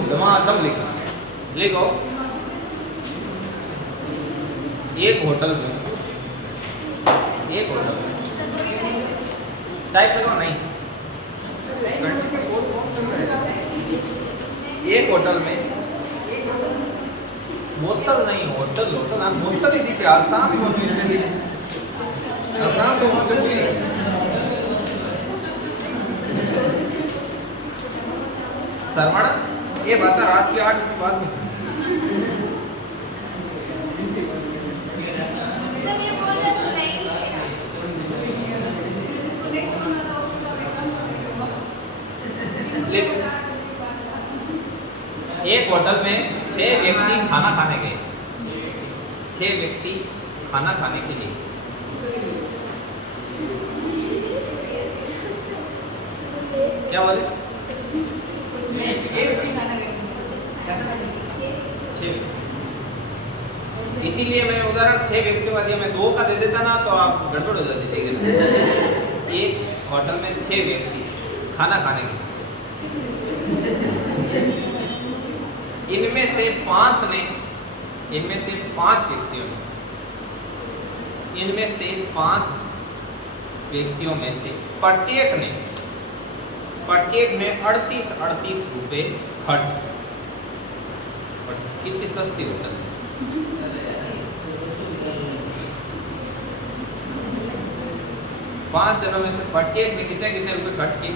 देखो धमाधम लिखना है। लिखो एक होटल में टाइप करो नहीं, एक होटल में बोतल नहीं होटल होटल हम बोतल ही दिखे आसाम ही बोतल चली आसाम तो बोतल ही सरवण ये भाषा रात के 8 बजे बाद में एक होटल में 6 व्यक्ति खाना खाने गए 6 व्यक्ति खाना खाने के लिए क्या बोले 6 इसीलिए मैं उदाहरण 6 व्यक्तियों का दिया मैं 2 का दे देता ना तो आप गड़बड़ हो जाती है। एक होटल में 6 व्यक्ति खाना खाने के लिए इनमें से 5 व्यक्तियों में से प्रत्येक ने 38 रुपए खर्च किए। कितनी सस्ती होटल है 5 जनों में से प्रत्येक ने कितने रुपए खर्च किए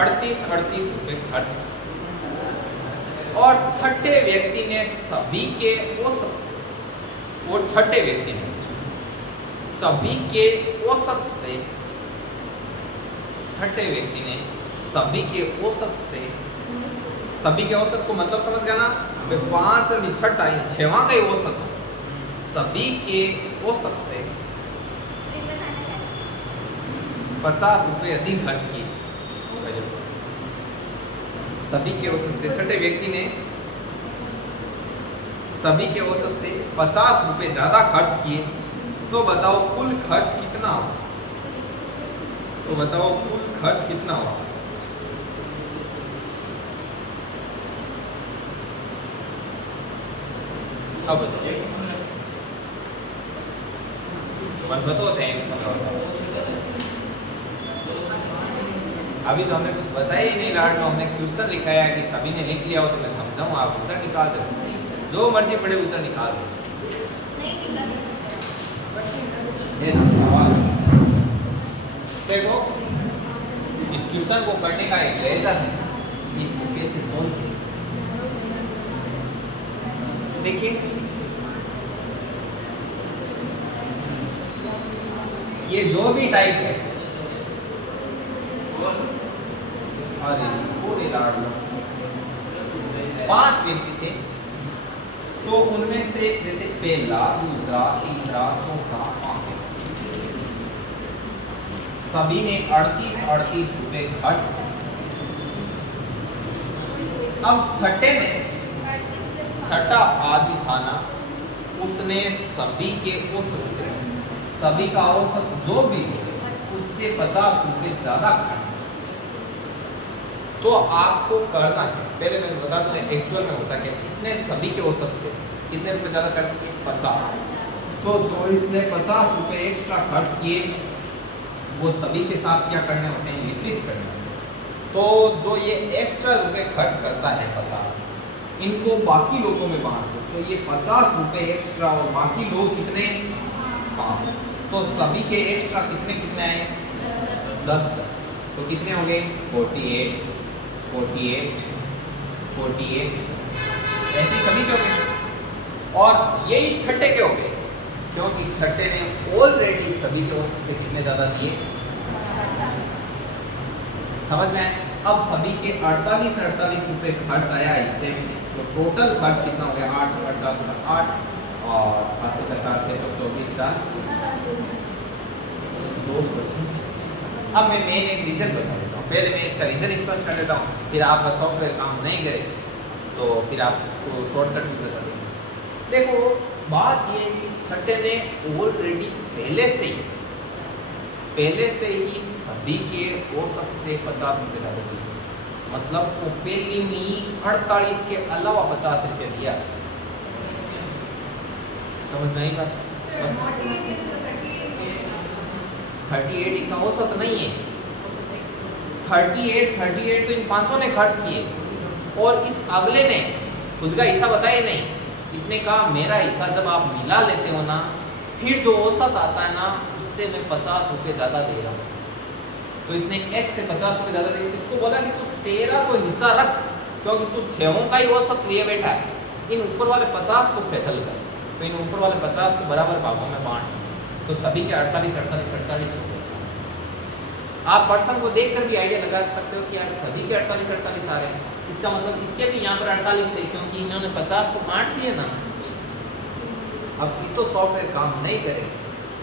38 रुपए खर्च किए और छठे व्यक्ति ने सभी के औसत से और छठे व्यक्ति ने सभी के औसत से छठे व्यक्ति ने सभी के औसत से सभी के औसत को मतलब समझ गया ना 5 और 6वां का औसत सभी के औसत से 50 रुपए अधिक खर्च किए। सभी के औसत से छठे व्यक्ति ने सभी के औसत से 50 रुपए ज्यादा खर्च किए तो बताओ कुल खर्च कितना हो अब बताओ अभी तो हमने कुछ बताया ही नहीं लाड में हमने क्वेश्चन लिखाया है कि सभी ने लिख लिया हो तो मैं समझाऊं आप उत्तर निकाल दो जो मर्जी पड़े उत्तर निकाल दो देखो इस क्वेश्चन को करने का एक लहजा है इसको कैसे सोल्व देखिए ये जो भी टाइप है अरे पूरे लाड लो 5 व्यक्ति थे तो उनमें से जैसे पहला दूसरा तीसरा चौथा पांचवा सभी ने 38 रुपए खर्च किए। अब छठे में छठा आदमी था ना उसने सभी के औसत से सभी का औसत जो भी उससे 50 रुपए ज्यादा खर्च तो आपको करना है पहले मैंने बता दूं एक्चुअल में होता क्या इसने सभी के औसत से कितने रुपए ज्यादा खर्च किए 50 तो जो इसने 50 रुपए एक्स्ट्रा खर्च किए वो सभी के साथ क्या करने होते हैं वितरित करने होते हैं। तो जो ये एक्स्ट्रा रुपए खर्च करता है 50 इनको बाकी लोगों में बांट दो तो ये 50 रुपए एक्स्ट्रा और बाकी लोग कितने 5 तो सभी के एक्स्ट्रा कितने आए 10 तो कितने हो गए 48 ऐसे सभी के हो गए और यही छठे के हो गए क्योंकि छठे ने ऑलरेडी सभी के औसत से कितने ज्यादा दिए समझ में आए। अब सभी के 48 रुपए खर्च आया इससे तो टोटल खर्च कितना हो गया 8 और 4 से 24 225। अब मैं मेन एक रीजन बता देता हूँ पहले मैं इसका रीजन स्पष्ट कर देता हूँ फिर आपका सॉफ्टवेयर काम नहीं करे तो फिर आपको शॉर्टकट भी बता देंगे। देखो बात ये कि छठे ने ऑलरेडी पहले से ही सभी के औसत से 50 रुपये ज़्यादा दिए मतलब वो पहली में 48 के अलावा 50 रुपये दिया। समझ नहीं बात? 38 इनका औसत नहीं है। 38 तो इन 500 ने खर्च किए और इस अगले ने खुद का हिस्सा बताया नहीं। इसने कहा मेरा हिस्सा जब आप मिला लेते हो ना, फिर जो औसत आता है ना उससे मैं 50 रुपये ज़्यादा दे रहा हूँ। तो इसने x से 50 रुपये ज़्यादा दे, इसको बोला कि तू तेरा तो हिस्सा रख, क्योंकि तू 6 का ही औसत लिए बैठा है। इन ऊपर वाले 50 को सेटल कर, तो इन ऊपर वाले 50 को बराबर भागों में बांट, तो सभी के 48 हो गए। आप पर्सन को देखकर भी आइडिया लगा सकते हो कि यार सभी के 48 आ रहे हैं, इसका मतलब इसके भी यहाँ पर 48 है, क्योंकि इन्होंने 50 को बांट दिए ना। अब ये तो सॉफ्टवेयर काम नहीं करे,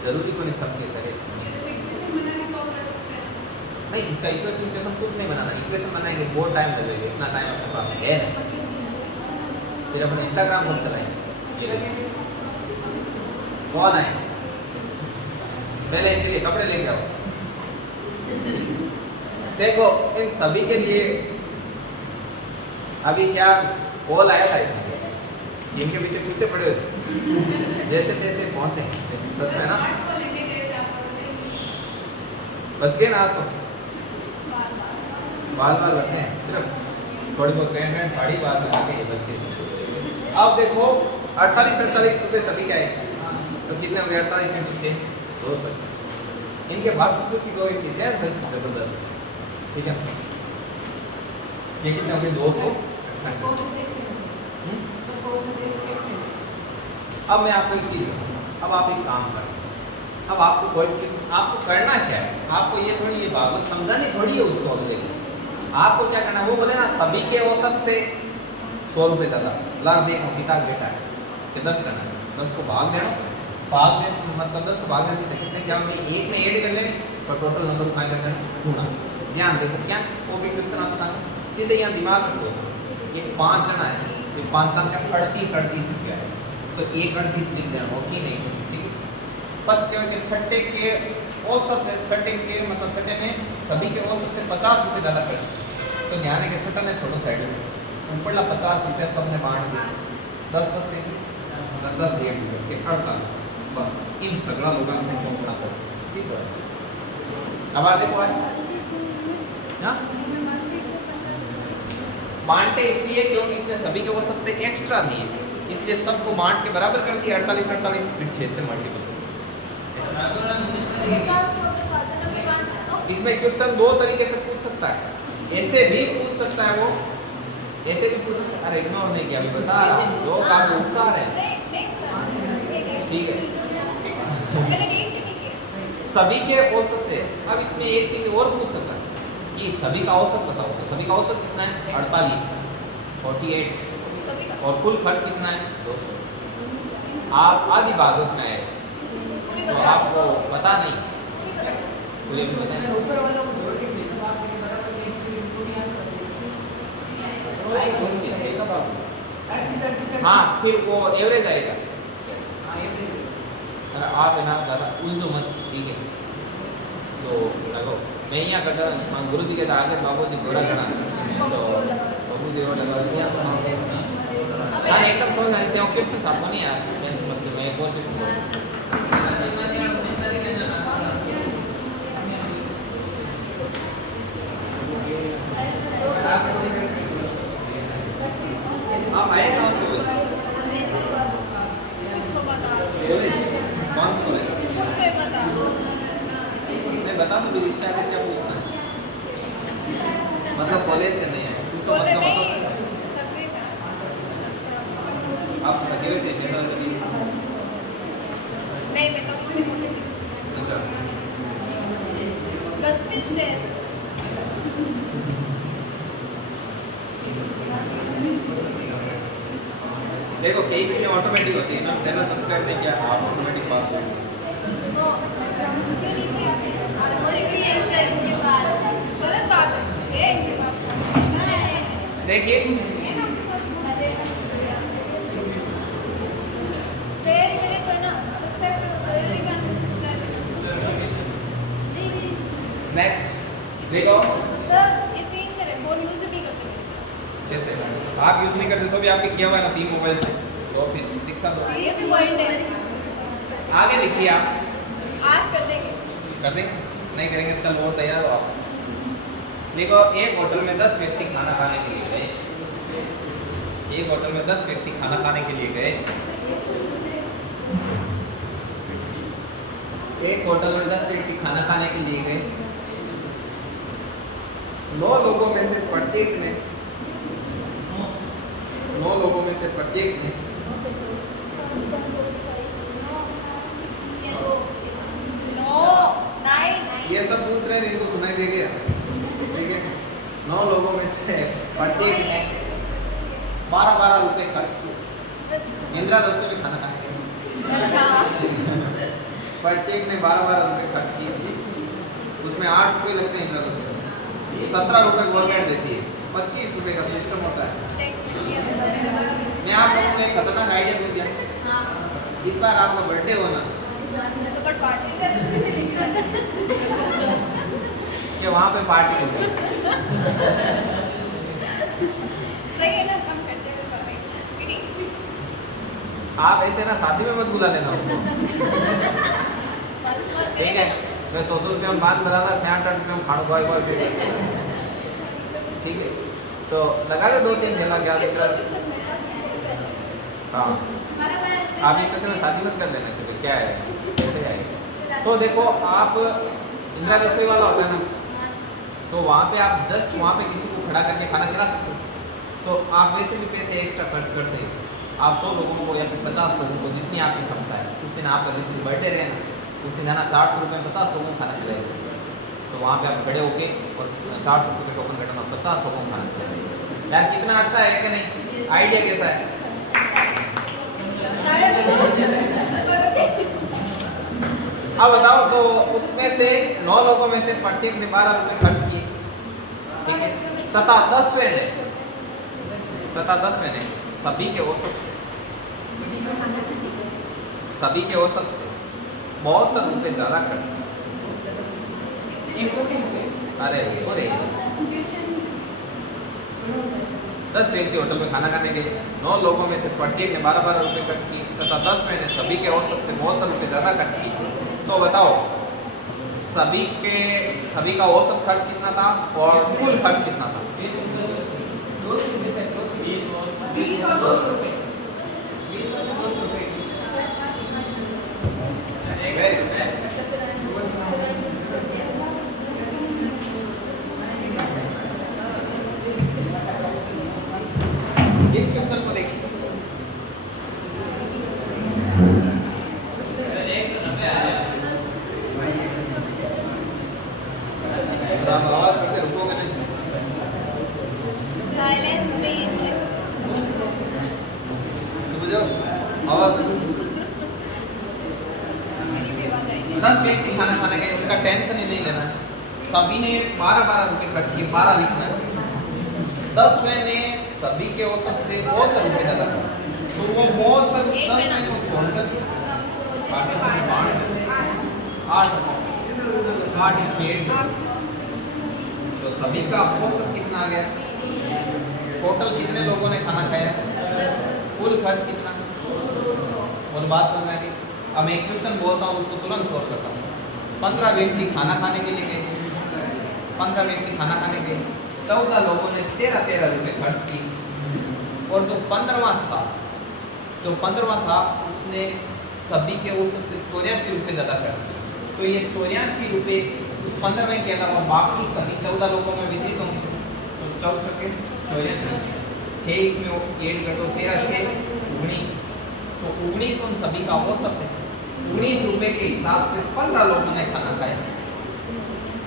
जरूरी को नहीं सबके करे। नहीं, इसका इक्वेशन कुछ नहीं बनाना। इक्वेशन बनाएंगे बहुत टाइम लगेगा, इतना टाइम अपने पास है नहीं। फिर अपने इंस्टाग्राम पर चलाएंगे, कौन आए पहले इनके लिए कपड़े लेके आओ। देखो इन सभी के लिए अभी क्या कॉल आया था, इनके पीछे कुत्ते पड़े हुए थे, जैसे तैसे पहुंचे। सच में ना बच गए ना आज तो, बाल बचे हैं, सिर्फ थोड़ी बहुत पेमेंट फाड़ी बाल में आके ये बच गए। अब देखो 48 रुपये सभी का है, तो कितने हो गए? 48 में पीछे 200। इनके भाग कुछ ही इनकी सेंस है जबरदस्त, ठीक है। ये कितने हो गए? 200। अब मैं आपको एक चीज बताऊंगा। अब आप एक काम करें, अब आपको कोई आपको करना क्या है, आपको ये थोड़ी ये भागवत समझानी थोड़ी है उसको अगले की। आपको क्या करना है, वो बोले ना सभी के औसत से 100 रुपये ज़्यादा लार देखो पिता बेटा है कि 10 जन है, 10 को भाग देना, भाग दे मतलब 10 को भाग देने से किससे क्या मैं एक में ऐड कर लेने और टोटल नंबर का कर देना ढूंढा। ध्यान देखो क्या वो भी क्वेश्चन आता है, सीधे यहाँ दिमाग में सोचो, ये 5 जना है, ये 5 जन का 38 रुपया है, तो 1 38 लिख देना, ओके नहीं ठीक है। पच के छठे के औसत से, छठे के मतलब छठे ने सभी के औसत से 50 रुपये ज़्यादा खर्च, तो ध्यान है कि छठा ने छोड़ो साइड में, ऊपरला 50 रुपया सब ने बांट दिया, 10 दे दिए, 10 रेट करके 48, बस इन सगड़ा लोगों से क्यों गुणा करो सीधा। अब आ देखो हाँ बांटे इसलिए क्योंकि इसने सभी के औसत से एक्स्ट्रा दिए, इसलिए सबको बांट के बराबर कर दिया। 48 फिर 6 से मल्टीपल। इसमें क्वेश्चन 2 तरीके से पूछ सकता है, ऐसे भी पूछ सकता है, वो ऐसे भी पूछ सकता है। अरे इग्नोर नहीं किया, अभी बता रहा हूं, लोग आप उत्साह रहे ठीक है। सभी के औसत से, अब इसमें एक चीज और पूछ सकता है कि सभी का औसत बताओ, तो सभी का औसत कितना है? 48 और कुल खर्च कितना है? 200। आप आधी भागवत में आए तो आपको पता नहीं, पूरे भी पता नहीं। हाँ फिर वो एवरेज आएगा। अरे आप है ना ज़्यादा उलझो मत, ठीक है। तो लगो मैं यहाँ करता हूँ, गुरु जी कहता आगे बाबू जी घोड़ा खड़ा, तो बाबू जी लगा एकदम समझ नहीं थे क्वेश्चन आपको नहीं यार, मतलब मैं एक और क्वेश्चन आप आए कहाँ से? कॉलेज? कौन सा कॉलेज? नहीं बता दो मेरी इसके आगे क्या पूछना है, मतलब कॉलेज से नहीं है पूछो, मतलब आप थके हुए थे पेपर नहीं? अच्छा 32 से देखो कई चीज़ें ऑटोमेटिक होती है ना, चैनल सब्सक्राइब नहीं किया आप ऑटोमेटिक पास हो। देखिए नेक्स्ट देखो सर ये सीन है, वो न्यूज़ भी आप यूज नहीं करते तो भी आपके किया हुआ है ना 3 मोबाइल से, तो फिर शिक्षा दो। ये भी पॉइंट है। आगे लिखिए आप। आज कर देंगे। कर देंगे? नहीं करेंगे तो कल और तैयार हो आप। देखो, एक होटल में 10 व्यक्ति खाना खाने के लिए गए। एक होटल में 10 व्यक्ति खाना खाने के लिए गए। एक होटल में 10 व्यक्ति खाना खाने के लिए गए। 9 लोगों में से प्रत्येक ने 9 लोगों में से प्रत्येक ने ये सब पूछ रहे हैं, इनको सुनाई दे गया? ठीक है। 9 लोगों में से प्रत्येक ने 12-12 रुपए खर्च किए इंदिरा रसोई में खाना खाने के लिए। अच्छा। प्रत्येक ने 12-12 रुपए खर्च किए। उसमें 8 रुपए लगते हैं इंदिरा रसोई में, 17 रुपए गवर्नमेंट देती है, 25 रुपए का सिस्टम होता है। मैं आप लोगों को एक खतरनाक आइडिया दूँ क्या? इस बार आपका बर्थडे होना कि वहाँ पे पार्टी होगी। सही है ना, कम खर्चे में सारे। आप ऐसे ना शादी में मत बुला लेना उसको। ठीक है, मैं 100 रुपये में बांध बना रहा, 8 रुपये में खाना खुआ ठीक है, तो लगा दे 2-3 झेला क्या। हाँ, आप इस तरह शादी मत कर लेना, क्योंकि क्या है कैसे आएगा। तो देखो, आप इंदिरा रसोई वाला होता है ना, तो वहाँ पे आप जस्ट वहाँ पे किसी को खड़ा करके खाना खिला सकते हो। तो आप वैसे भी पैसे एक्स्ट्रा खर्च करते हैं। आप 100 लोगों को या फिर 50 लोगों को, जितनी आपकी क्षमता है, उस दिन आपका जिस दिन बर्थडे रहे ना, उस दिन जाना 400 रुपये में 50 लोगों को खाना खिलाएगा। तो वहाँ पे आप खड़े होके और 400 रुपये का टोकन कटना, 50 लोगों को खाना खिलाएगा। यार कितना अच्छा है कि नहीं? आइडिया कैसा है? अब बताओ, तो उसमें से 9 लोगों में से प्रत्येक ने 12 रुपए खर्च किए, ठीक है, तथा 10वें ने सभी के औसत से 72 रुपए ज्यादा खर्च किए। अरे अरे 10 व्यक्ति होटल में खाना खाने गए। 9 लोगों में से प्रत्येक ने 12-12 रुपए खर्च किए तथा 10वें ने सभी के औसत से 72 रुपए ज्यादा खर्च किए। तो बताओ, सभी का औसत खर्च कितना था और कुल खर्च कितना था? 20 इस क्वेश्चन को देखिए। आप आवाज करके रुकोगे नहीं? Silence please. चुप जाओ, आवाज। 10 व्यक्ति खाना खाने गए, उनका टेंशन ही नहीं लेना। सभी ने 12-12 रुपए खर्च किए, 12 लिखना है। 10वें ने सभी के औसत से 72 रुपए ज्यादा, तो वो बहुत 10वें को छोड़कर 8 इसमें 8, तो सभी का औसत कितना आ गया? टोटल कितने लोगों ने खाना खाया? कुल खर्च कितना? और बात समझ में आ गई? अब मैं एक क्वेश्चन बोलता हूँ, उसको तुरंत सॉल्व करता हूँ। 15 व्यक्ति खाना खाने के लिए गए। 15 व्यक्ति खाना खाने गए। 14 लोगों ने 13-13 रुपए खर्च किए। और जो 15वां था उसने सभी के औसत से 84 रुपए ज़्यादा खर्च किए। तो ये 84 रुपए उस 15वें के अलावा बाकी सभी 14 लोगों में वितरित होंगे। तो 14 चौके 84, 6 इसमें 8 घटो 13, 6 19, तो 19 उन सभी का औसत है। 19 रुपए के हिसाब से 15 लोगों ने खाना खाया,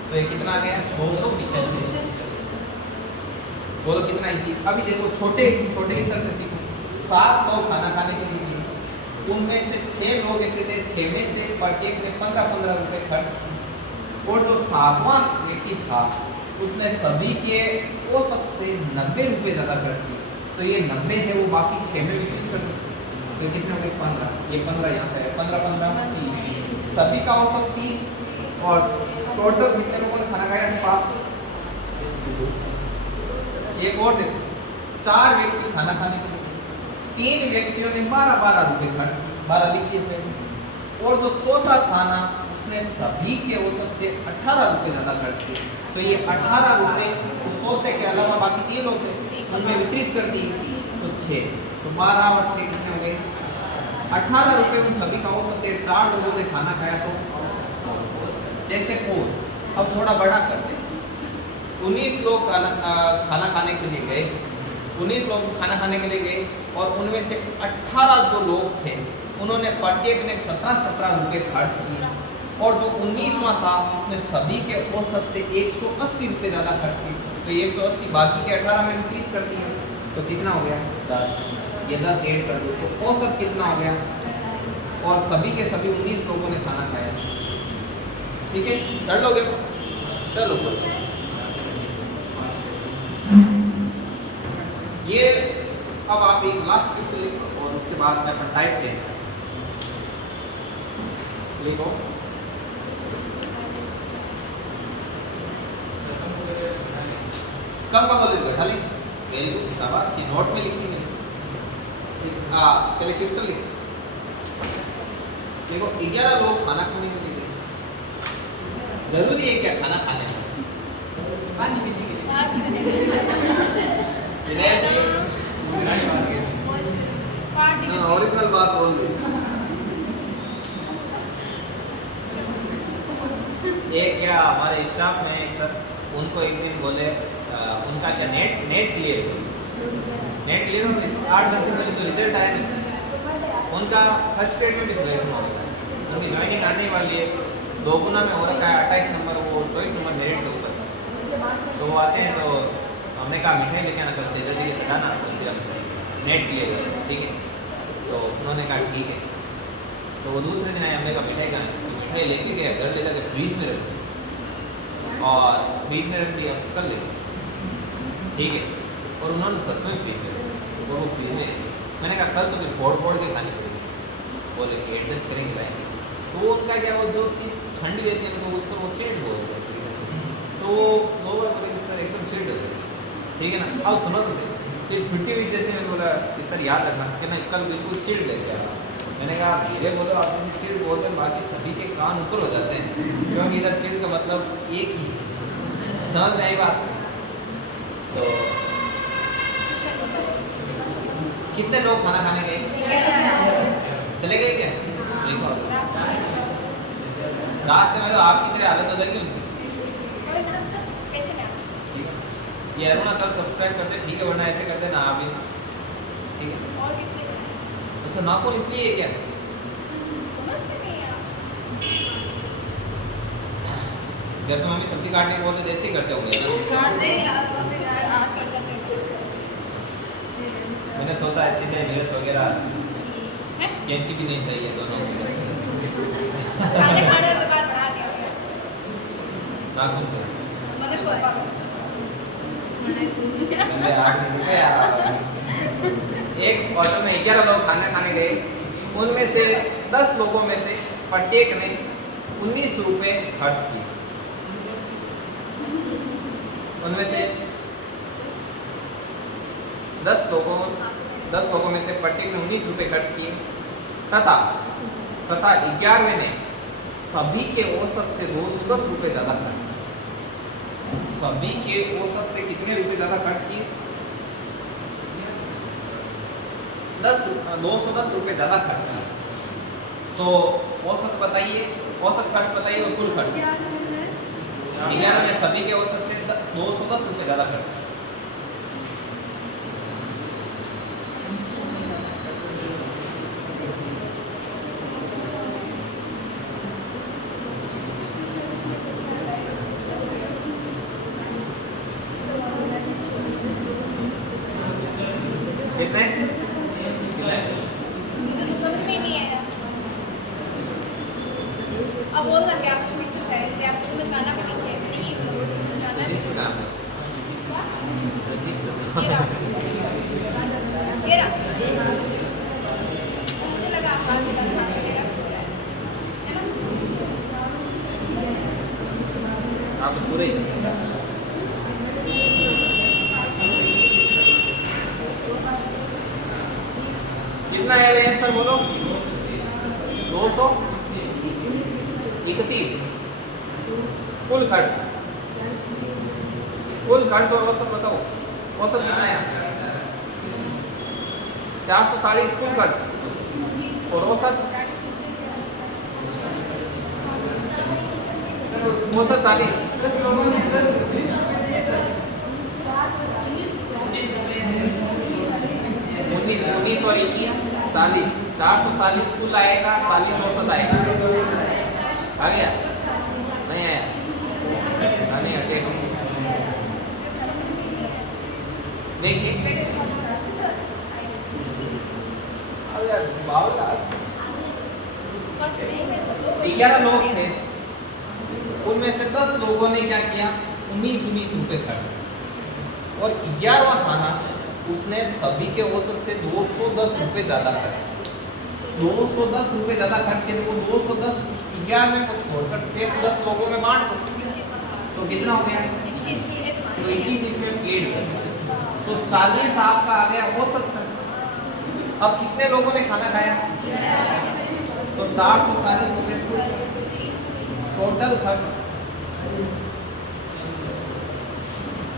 तो ये कितना आ गया? 285। बोलो कितना ही चीज। अभी देखो, छोटे स्तर से सीखो। 7 लोग खाना खाने के लिए गए, उनमें से 6 लोग ऐसे थे, 6 में से प्रत्येक ने 15-15 रुपए खर्च किए। और जो 7वां व्यक्ति था उसने सभी के औसत से 90 रुपए ज़्यादा खर्च किए। तो ये 90 है, वो बाकी 6 में वितरित कर दिए। तो कितने हो गए? 15। ये 15 यहाँ पे है, 15-15 30। सभी का औसत 30 और टोटल कितने लोगों ने खाना खाया? 7। एक और देखो, 4 व्यक्ति खाना खाने के लिए गए, 3 व्यक्तियों ने 12-12 रुपए खर्च किए, 12 लिख दिए साइड में, और जो चौथा था ना उसने सभी के औसत से 18 रुपए ज्यादा खर्च किए। तो ये 18 रुपए उस चौथे के अलावा बाकी 3 लोग थे उनमें वितरित कर दिए, तो 6, तो 12 और 6 कितने हो गए? 18 रुपए उन सभी का औसत है। 4 लोगों ने खाना खाया तो जैसे और अब थोड़ा बड़ा करते हैं, 19 लोग खाना खाने के लिए गए, 19 लोग खाना खाने के लिए गए और उनमें से 18 जो लोग थे उन्होंने प्रत्येक ने 17-17 रुपए खर्च किए, और जो 19वां था उसने सभी के औसत से 180 रुपए ज़्यादा खर्च किए। तो ये 180 बाकी के 18 में वितरित कर दिए, तो कितना हो गया? 10। ये 10 ऐड कर दो तो औसत कितना हो गया? और सभी के सभी 19 लोगों ने खाना खाया। ठीक है, कर लोगे? चलो ये अब आप एक लास्ट क्वेश्चन लिखो और उसके बाद मैं अपना टाइप चेंज करूँ। लिखो कब का कॉलेज बैठा लेंगे? वेरी गुड, शाबाश। ये नोट में लिखनी है। पहले क्वेश्चन लिखो। देखो 11 लोग खाना खाने के लिए गए। जरूरी है क्या खाना खाने में? ओरिजिनल बात बोल दे। एक क्या हमारे स्टाफ में एक सर, उनको एक दिन बोले उनका क्या नेट क्लियर हो, नेट क्लियर हो गई 8-10 दिन पहले तो रिजल्ट आया नहीं, उनका फर्स्ट ग्रेड में भी सिलेक्शन हो गया, उनकी ज्वाइनिंग आने वाली है, 2 गुना में हो रखा है, 28 नंबर, वो 24 नंबर मेरिट से ऊपर। तो वो आते हैं तो हमने कहा मिठाई लेके आना, करते तेजा जी के चढ़ाना, नेट क्लियर है, ठीक है। तो उन्होंने कहा ठीक है। तो वो दूसरे दिन आए, हमने कहा मिठाई कहाँ है? मिठाई लेके गया, घर ले जाकर फ्रीज में रख दिया, और फ्रीज में रख दिया, कल ले, ठीक है। और उन्होंने सच में फ्रीज में रखा, और वो फ्रीज में, मैंने कहा कल तो फिर फोड़ के खानी पड़ेगी, बोले कि एडजस्ट करेंगे लाएंगे। तो उनका क्या, वो जो चीज़ ठंडी रहती है तो उस पर वो चिल्ड बोलते हैं, तो दो बार बोले कि सर एकदम चिल्ड हो गई, ठीक है ना। अब सुनो तो फिर छुट्टी हुई, जैसे मैंने बोला कि सर याद रखना कि ना कल बिल्कुल चिल्ड लेके आ रहा। मैंने कहा धीरे बोलो, आप चिल्ड बोलते हैं बाकी सभी के कान ऊपर हो जाते हैं, क्योंकि इधर चिल्ड का मतलब एक ही, समझ में आई बात? तो कितने लोग खाना खाने गए? चले गए क्या? लिखो। रास्ते में तो आपकी तरह हालत हो जाएगी उनकी। ये अरुणा कल सब्सक्राइब करते, ठीक है, वरना ऐसे करते ना आप ही, ठीक है। अच्छा, नाखून इसलिए है क्या? जब तो मम्मी सब्जी काटने बोलते तो ऐसे ही करते होंगे ना? मैंने सोचा ऐसे ही मिर्च वगैरह, कैंची भी नहीं चाहिए दोनों नाखून से। एक होटल में 11 लोग खाना खाने गए, उनमें से 10 लोगों में से प्रत्येक ने 19 रुपए खर्च किए। उनमें से 10 लोगों में से प्रत्येक ने 19 रुपए खर्च किए, तथा 11वें ने सभी के औसत से 210 रुपए ज्यादा खर्च किए। सभी के औसत से कितने रुपए ज्यादा खर्च किए? 210 रुपए ज्यादा खर्च किए। तो औसत बताइए, औसत खर्च बताइए और कुल खर्च। 11 ने सभी के औसत से 210 रुपए ज्यादा खर्च किए। कितने? मुझे तो समझ में नहीं आया। अब बोलना कि आप पीछे से है, इसलिए आपको समझ में आना भी नहीं चाहिए। मैंने ये बोला, समझ में आना है। रजिस्टर कहाँ है? रजिस्टर। ये रहा। मुझे लगा आप बात कर रहे हैं, मेरा हो रहा है ना? आप पूरे ही कितना है आंसर बोलो? 231 कुल खर्च और औसत बताओ, औसत कितना है? 440 कुल खर्च और औसत 40। 19 और 21 40, 440 कुल आएगा, 40 औसत आएगा। आ गया? नहीं आया? नहीं आया? देखिए 11 लोग थे, उनमें से 10 लोगों ने क्या किया? 19 रुपए खर्च, और 11वां था ना, उसने सभी के औसत से 210 रुपए ज्यादा खर्च। 210 रुपए ज्यादा खर्च किए, तो वो 210 उस 11वें को छोड़कर शेष 10 लोगों में बांट दो, तो कितना हो गया? तो 21 इसमें ऐड कर, तो 40 आपका आ गया औसत खर्च। अब कितने लोगों ने खाना खाया? तो 440 रुपए टोटल खर्च।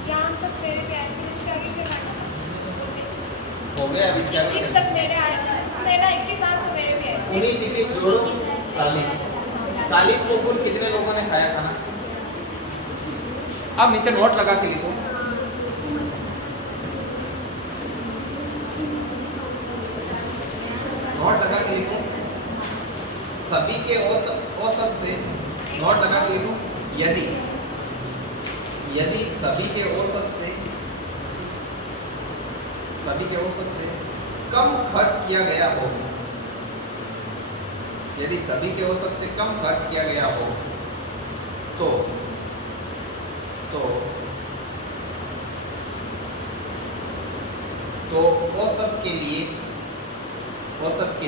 क्या हम सब मेरे पे आए, फिर इसके आगे क्या करना? हो गया? अब इसके आगे 21 तक मेरे आए, उसमें ना 21 साल से मेरे पे आए। 19 21 जोड़ो 40। 40 लोगों कितने लोगों ने खाया खाना? अब नीचे नोट लगा के लिखो। नोट लगा के लिखो, सभी के औसत से नोट लगा के लिखो। यदि सभी के औसत से कम खर्च किया गया हो, यदि सभी के औसत से कम खर्च किया गया हो, तो औसत के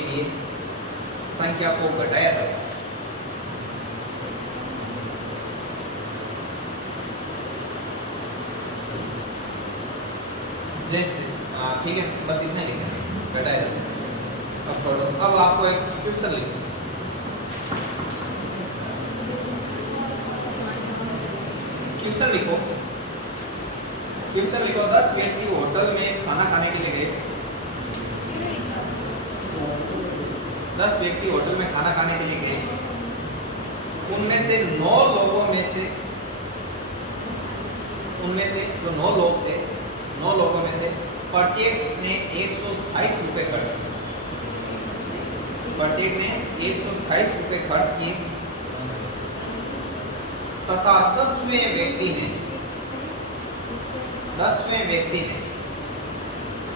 लिए संख्या को घटाया जाए। जैसे ठीक है, बस इतना ही लिखना है, घटाया जाए। अब छोड़ो, अब आपको एक क्वेश्चन लिखो। क्वेश्चन लिखो 10 व्यक्ति होटल में खाना खाने के लिए गए। 10 व्यक्ति होटल में खाना खाने के लिए गए, उनमें से 9 लोगों में से जो 9 लोग थे, 9 लोगों में से प्रत्येक ने 126 रुपए खर्च किए। प्रत्येक ने 126 रुपए खर्च किए, तथा 10वें व्यक्ति ने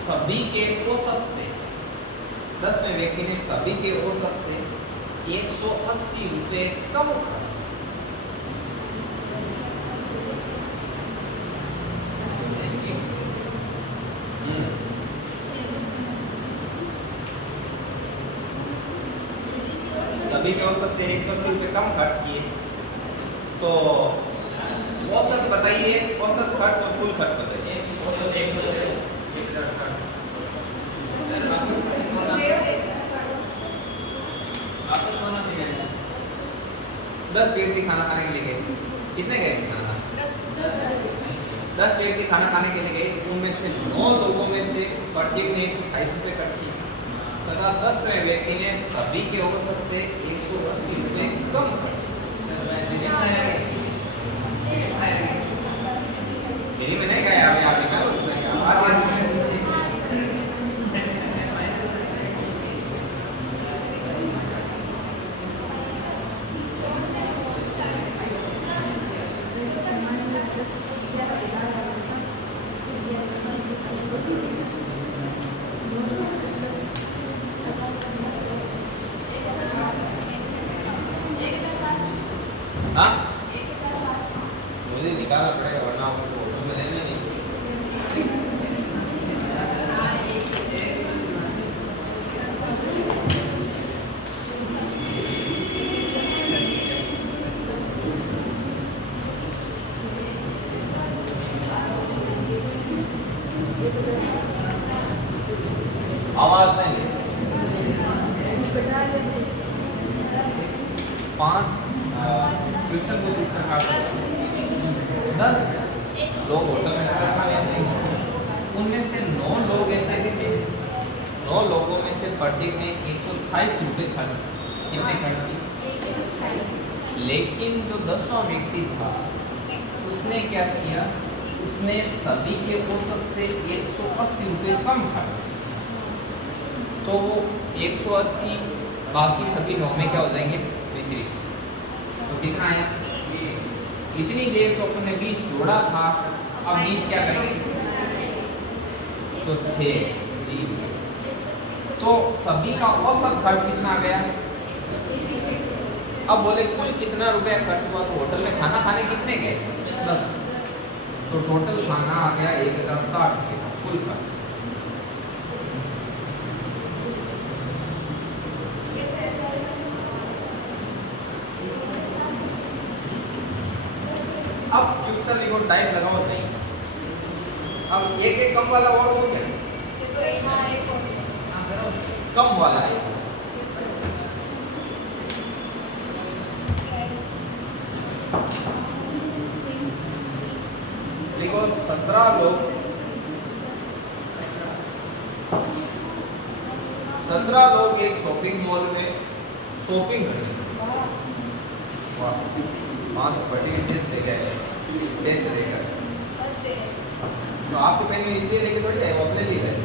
सभी के औसत से 10वें व्यक्ति ने सभी के औसत से 180 रुपए कम खर्च। सभी के औसत से 180 रुपए कम खर्च किए, तो औसत बताइए, औसत खर्च और कुल खर्च बताइए। औसत 160। 10 व्यक्ति खाना खाने के लिए गए, कितने गए खाना खाने? 10 व्यक्ति खाना खाने के लिए गए, उनमें से 9 लोगों में से प्रत्येक ने 126 रुपए खर्च किए, तथा 10वें व्यक्ति ने सभी के औसत से 180 रुपए कम खर्च किए। मेरी में नहीं गया, अभी आप निकालो बात याद रखना। हाँ, मुझे निकालना पड़ेगा वरना आपको होटल में रहना नहीं। आवाज नहीं 5 ट्यूशन को जिस प्रकार 10 लोग होटल में खाना खाने आते हैं, उनमें से 9 लोग ऐसे थे, 9 लोगों में से प्रत्येक ने 128 रुपये खर्च कितने खर्च किए, लेकिन जो 10वां व्यक्ति था उसने क्या किया, उसने सभी के औसत से 180 रुपये कम खर्च किए। तो वो 180 बाकी सभी 9 में क्या हो जाएंगे, वितरित। तो कितना आया, इतनी देर तो अपने 20 जोड़ा था, अब 20 क्या करेंगे, तो 6 जी। तो सभी का औसत खर्च कितना आ गया। अब बोले कुल कितना रुपया खर्च हुआ, तो होटल में खाना खाने कितने गए, 10, तो टोटल खाना आ गया 1060 रुपये का कुल खर्च। अब क्वेश्चन लिखो, टाइप लगाओ नहीं, अब एक कम वाला और दो क्या, कम वाला है। देखो 17 लोग 17 लोग एक शॉपिंग मॉल में शॉपिंग करने, वहाँ से बढ़िया चीज ले गए, पैसे देकर, तो आपके पेन में इसलिए लेके थोड़ी है, वो अपने लिए गए।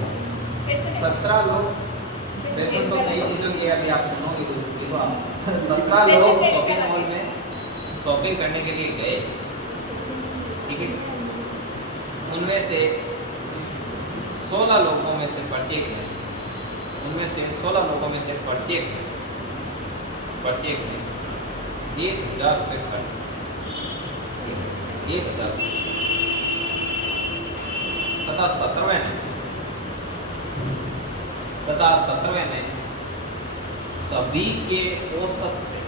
17 लोग, पैसे तो नई चीज़ों की अभी आप सुनोगे, देखो आप 17 लोग शॉपिंग मॉल में शॉपिंग करने के लिए गए, ठीक है। उनमें से 16 लोगों में से प्रत्येक ने, उनमें से 16 लोगों में से प्रत्येक ने 1000 रुपये खर्च, 1000 तथा 17वें ने सभी के औसत से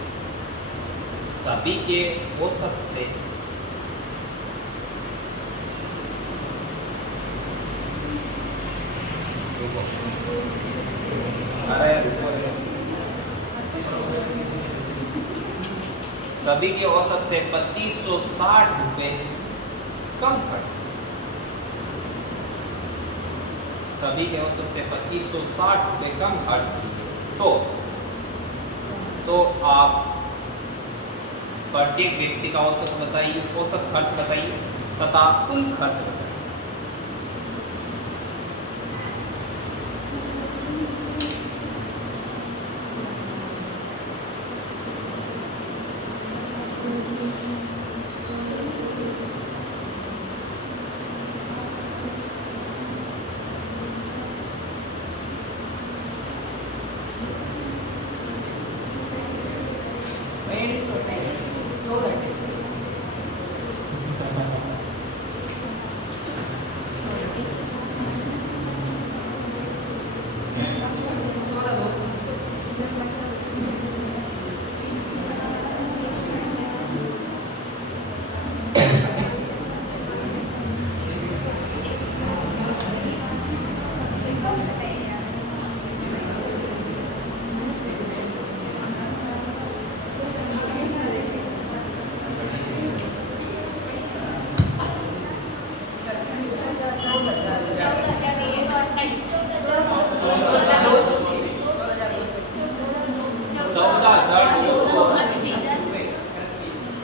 सभी के औसत से 2560 रुपये कम खर्च किए। सभी के औसत से 2560 रुपये कम खर्च किए। तो आप प्रत्येक व्यक्ति का औसत बताइए, औसत खर्च बताइए तथा कुल खर्च बताइए।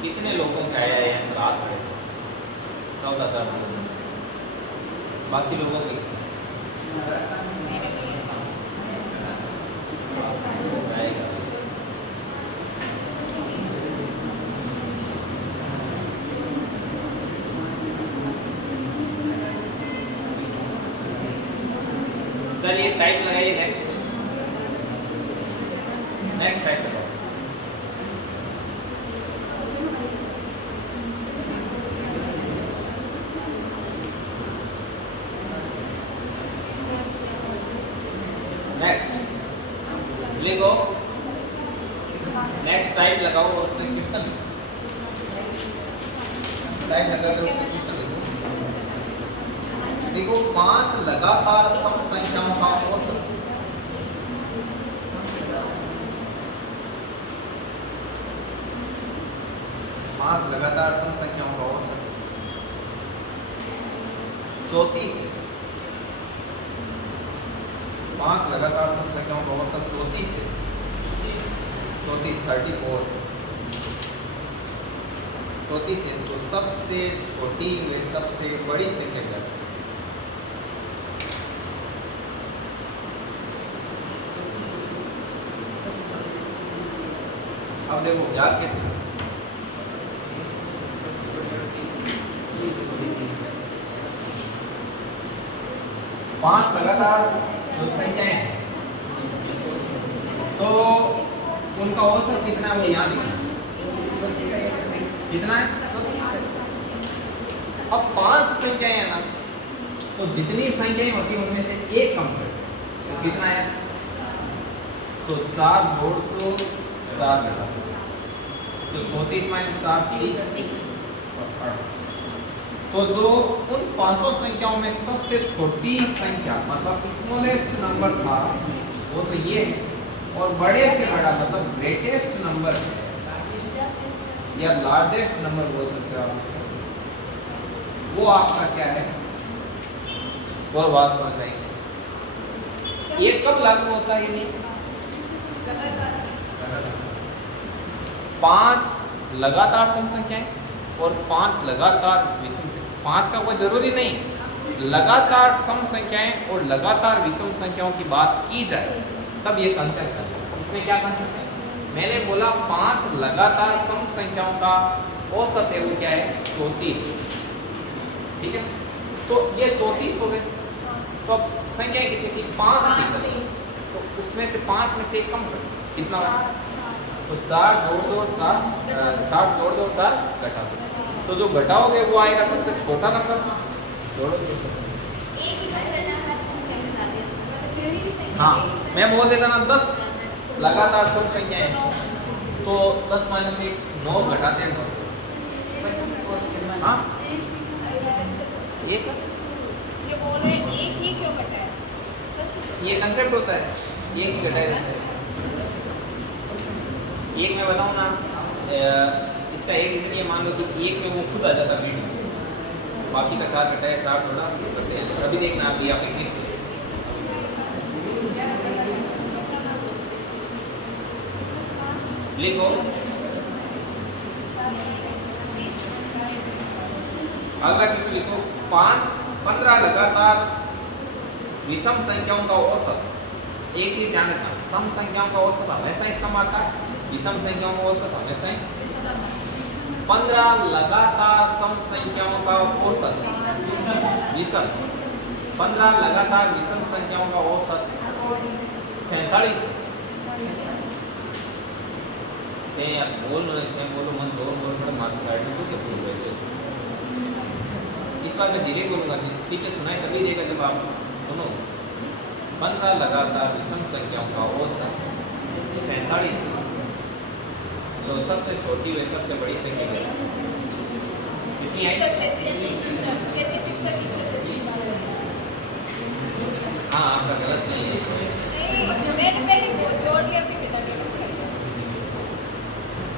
कितने लोगों का है आंसर हाथ खड़े 14,000। बाकी लोगों के चलिए टाइप लगाइए, नेक्स्ट टाइप लगाओ। नेक्स्ट लिखो, नेक्स्ट टाइप लगाओ और उसमें क्वेश्चन टाइप लगाकर उसमें क्वेश्चन लिखो। देखो 5 लगातार सम संख्याओं का औसत, 5 लगातार सम संख्याओं का औसत 34 है। 5 लगातार सम संख्याओं का औसत 34 है। 34 है। तो सबसे छोटी व सबसे बड़ी संख्या क्या है? अब देखो याद कैसे करें? पांच लगातार जो संख्याएं हैं तो उनका औसत कितना है वो याद लिखना। कितना है? अब 5 संख्याएं हैं ना, तो जितनी संख्याएं होती है उनमें से एक कम कर तो कितना है? तो 4 जोड़ तो 4 घटा तो 34 माइनस 4 30 और 8। तो जो उन 500 संख्याओं में सबसे छोटी संख्या मतलब स्मॉलेस्ट नंबर था वो तो ये है, और बड़े से बड़ा मतलब ग्रेटेस्ट नंबर या लार्जेस्ट नंबर बोल सकते हो आप, वो आपका क्या है? और बात समझ आएगी। ये कब लागू होता है? नहीं, 5 लगातार सम संख्याएं और 5 लगातार विषम संख्या। 5 का कोई जरूरी नहीं, लगातार सम संख्याएं और लगातार विषम संख्याओं की बात की जाए तब ये कंसेप्ट है। इसमें क्या कंसेप्ट है? मैंने बोला 5 लगातार सम संख्याओं का औसत है वो क्या है? 34। ठीक है, तो ये 34 हो गए। तो अब संख्याएं कितनी थी? 5 थी। तो उसमें से 5 में से एक कम कर कितना होगा? तो 4 जोड़ दो 4 जोड़ दो 4 घटा दो, तो जो घटाओगे वो आएगा सबसे छोटा नंबर। जोड़ो तो सबसे हाँ, मैं बोल देता ना 10 लगातार सम संख्याएं, तो 10 माइनस 1 9 घटाते हैं 9। हाँ, एक ये बोल रहे हैं एक ही क्यों घटा है? ये कंसेप्ट होता है, एक ही घटाया जाता है। एक मैं बताऊँ ना, इसका एक इतनी है, मान लो कि एक में वो खुद आ जाता वीडियो, बाकी का 4 घटाया 4 जोड़ा करते हैं। अभी देखना आप, ये आप लिख लिखो। अगला किसी लिखो 15 लगातार विषम संख्याओं का औसत। एक चीज ध्यान रखना, सम संख्याओं का औसत हमेशा ही सम आता है, विषम संख्याओं का औसत हमेशा ही 15 लगातार सम संख्याओं का औसत विषम 15 लगातार विषम संख्याओं का औसत 47। यार बोलो मन जोर मार्क्स साइड में कुछ भूल गए। इस बार मैं धीरे बोलूँगा, पीछे सुनाई तभी देगा जब आप सुनो। 15 लगातार विषम संख्याओं का औसत 47। तो सबसे छोटी व सबसे बड़ी संख्या कितनी आई? हाँ, आपका गलत नहीं है।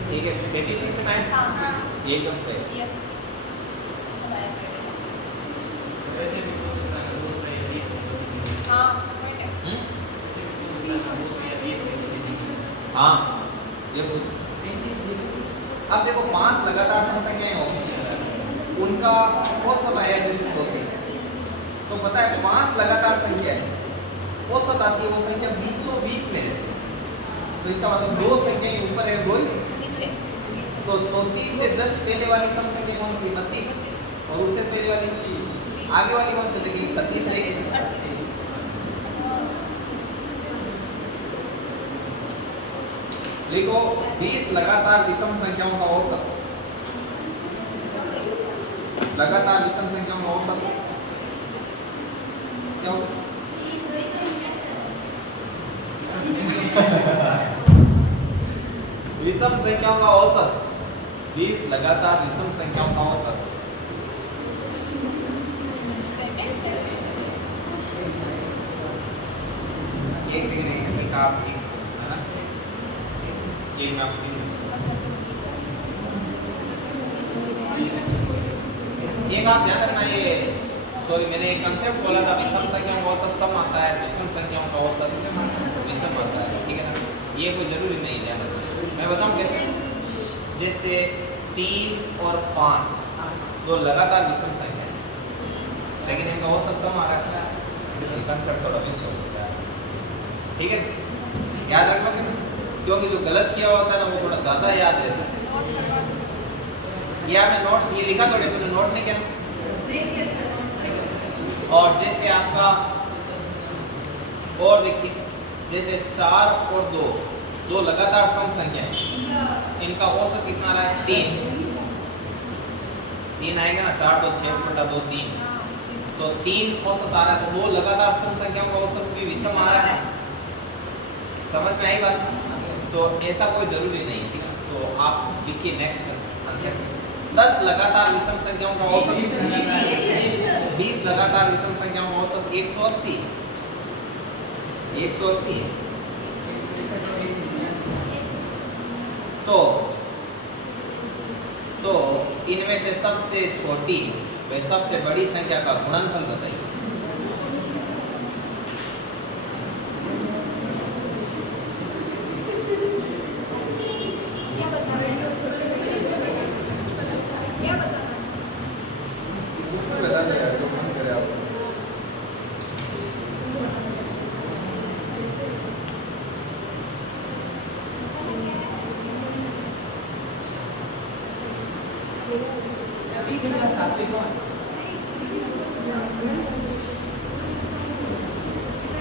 ठीक है, 36 में एकदम सही। हाँ, ये पूछ। अब देखो 5 लगातार सम संख्याएं होंगी, उनका औसत आया जैसे 34। तो पता है 5 लगातार संख्या है, औसत आती है वो संख्या बीचों बीच में रहती है। तो इसका मतलब 2 संख्याएं ऊपर है, 2 नीचे। तो 34 से जस्ट पहले वाली सम संख्या कौन सी? 32। और उससे पहले वाली आगे वाली कौन सी? देखिए 36 रहेगी। लिखो 20 लगातार विषम संख्याओं का औसत। लगातार विषम संख्याओं का औसत क्या होगा? विषम संख्याओं का औसत 20 लगातार विषम संख्याओं का औसत। एक सेकंड आप एक में आप एक आप ध्यान रखना, ये सॉरी मैंने एक कंसेप्ट बोला था, विषम संख्याओं का औसत सम आता है, विषम संख्याओं का औसत विषम आता है, ठीक है ना। ये कोई जरूरी नहीं ध्यान रखना। मैं बताऊं कैसे, जैसे 3 और 5 दो लगातार विषम संख्या है, लेकिन इनका औसत सम आ रहा है, कंसेप्ट थोड़ा मिस हो जाता है, ठीक है। याद रखना, क्योंकि जो गलत किया होता है ना वो थोड़ा ज़्यादा याद रहता है। ये आपने नोट ये लिखा थोड़े, तुमने नोट नहीं किया। और जैसे आपका और देखिए, जैसे 4 और 2 दो लगातार सम संख्या है, इनका औसत कितना रहा है 3 आएगा ना, 4 2 6 बटा 2 3, तो 3 औसत आ रहा है, तो दो लगातार सम संख्याओं का औसत भी विषम आ रहा है। समझ में आई बात? तो ऐसा कोई जरूरी नहीं, ठीक है। तो आप लिखिए नेक्स्ट कंसेप्ट, 10 लगातार विषम संख्याओं का औसत, 20 लगातार विषम संख्याओं का औसत 180 180 तो इनमें से सबसे छोटी व सबसे बड़ी संख्या का गुणनफल बताइए। क्या बता रहे हैं? क्या बता रहे हैं? कुछ भी बता दो यार, जो मन करे आप।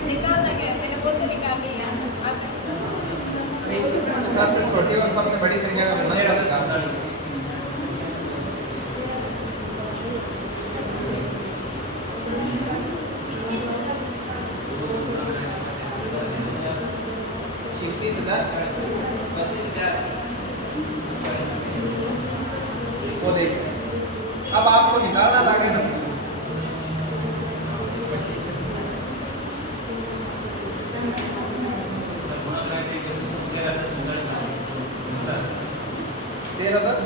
निकालना क्या? मैंने बोलते निकाल लिया। सबसे छोटी और सबसे बड़ी संख्या का गुणनफल निकालना। 32,000 वो देख, अब आपको निकालना था क्या? तेरह दस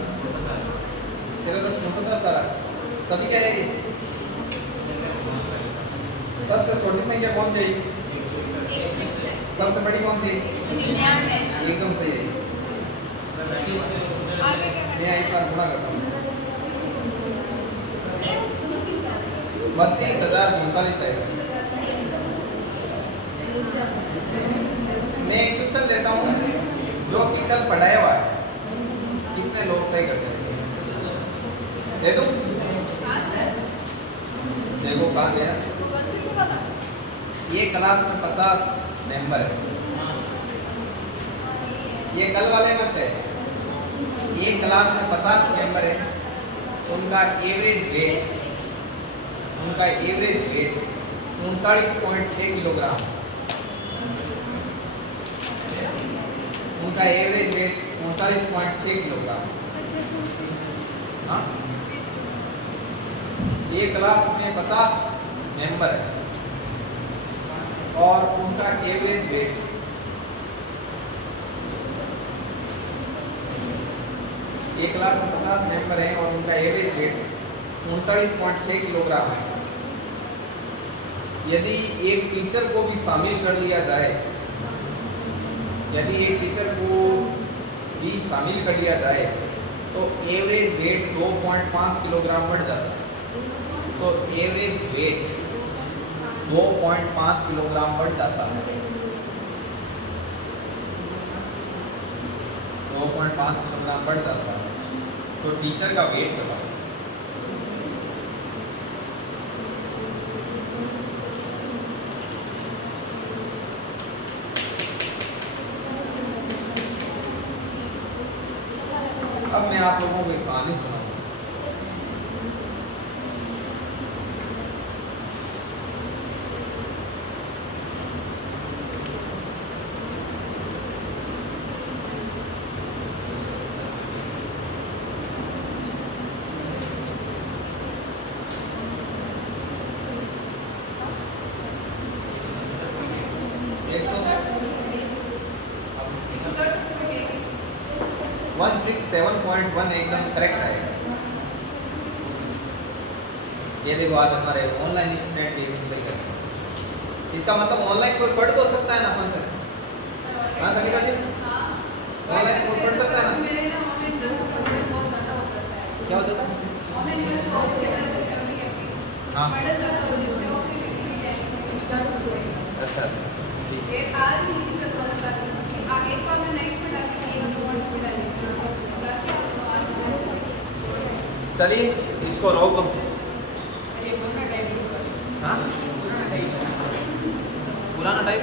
49 सारा सभी क्या है? सबसे छोटी संख्या कौन सी है? सबसे बड़ी कौन सी है? एकदम सही है। मैं इस बार गुणा करता हूँ, 32,039 आएगा। मैं एक क्वेश्चन देता हूँ, जो कि कल पढ़ाया हुआ है, कितने लोग सही करते हैं? दे दूँ? देखो कहाँ गया। ये क्लास में 50 मेंबर है, ये कल वाले में से ये क्लास में 50 मेंबर है, उनका एवरेज वेट 39.6 किलोग्राम, उनका एवरेज वेट 39.6 किलोग्राम। हाँ, ये क्लास में 50 मेंबर है और उनका एवरेज वेट ये क्लास में 50 मेंबर हैं और उनका एवरेज वेट 39.6 किलोग्राम है। यदि एक टीचर को भी शामिल कर लिया जाए, यदि एक टीचर को भी शामिल कर लिया जाए तो एवरेज वेट 2.5 किलोग्राम बढ़ जाता है। तो एवरेज वेट 2.5 किलोग्राम बढ़ जाता है। 2.5 किलोग्राम बढ़ जाता है। तो टीचर का वेट बताओ। अब मैं आप लोगों को एक कहानी सुनाऊंगा। एक सौ 167.1 एकदम करेक्ट आएगा। ये देखो आज हमारे ऑनलाइन स्टूडेंट ये सही कर रहे हैं। इसका मतलब ऑनलाइन कोई पढ़ तो सकता है ना अपन से? हाँ संगीता जी, ऑनलाइन कोई पढ़ सकता है ना? क्या होता था? हाँ अच्छा ठीक है। चलिए इसको रोक दो। हाँ पुराना टाइप